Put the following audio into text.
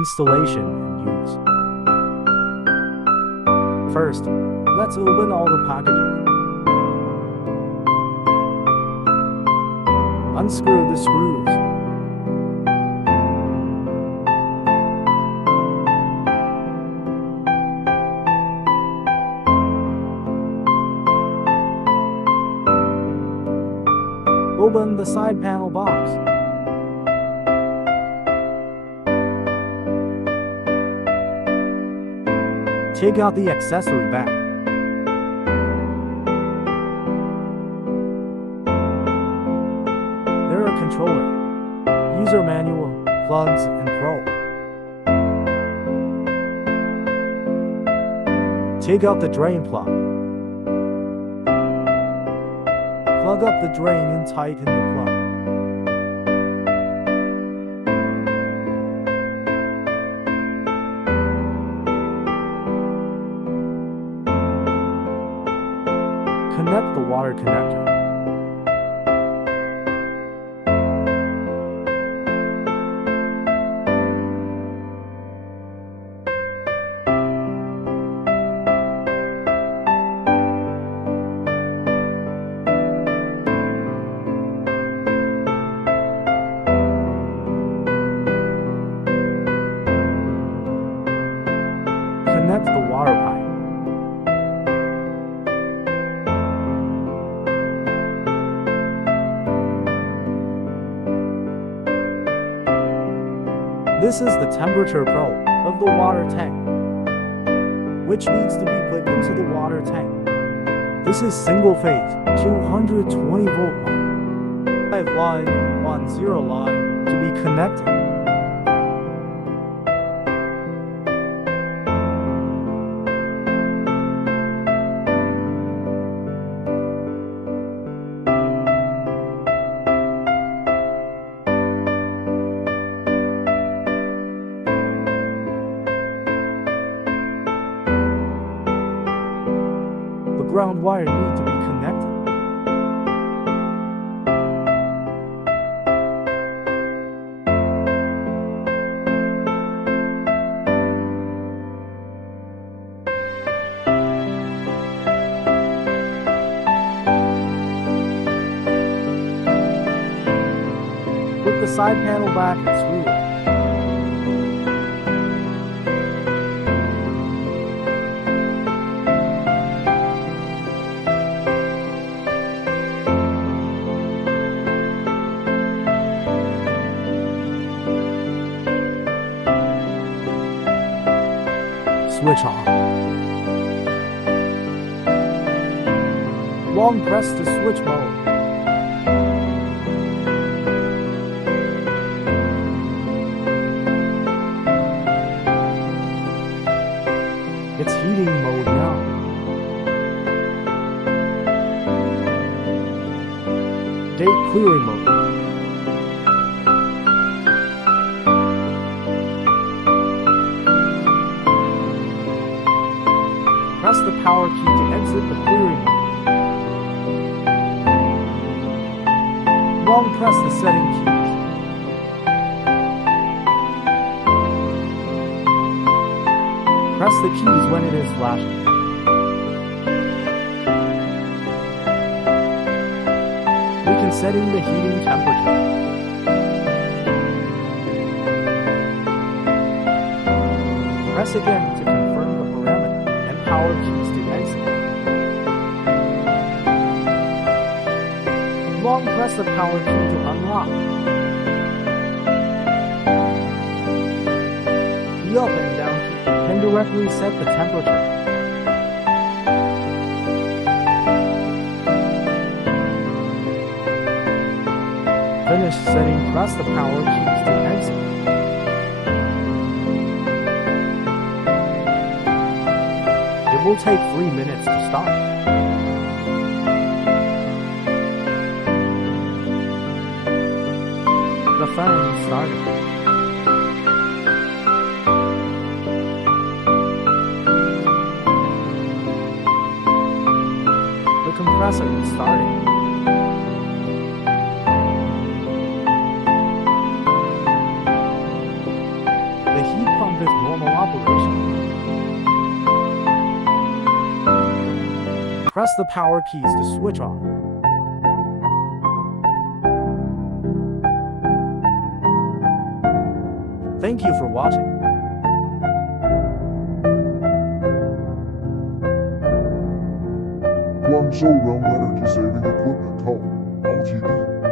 Installation and use. First, let's open all the packaging. Unscrew the screws. Open the side panel box. Take out the accessory bag. There are controller, user manual, plugs, and probe. Take out the drain plug. Plug up the drain and tighten the plug. Connect the water connector. Connect the water pipe. This is the temperature probe of the water tank, which needs to be put into the water tank. This is single phase, 220 volt line. 5 line, 10 line to be connected. Ground wire need to be connected. Put the side panel back and screw it. Switch on. Long press to switch mode. It's heating mode now. Date clearing mode. Press the power key to exit the clearing mode. Long press the setting keys. Press the keys when it is flashing. We can set in the heating temperature. Press again to confirm the parameter. Power keys to exit. Long press the power key to unlock. The up and down key can directly set the temperature. Finish setting, press the power keys to exit. It will take 3 minutes to start. The fan is starting. The compressor is starting. The heat pump is normal operation. Press the power keys to switch on. Thank you for watching. Guangzhou Realm Energy Saving Equipment Co. Ltd.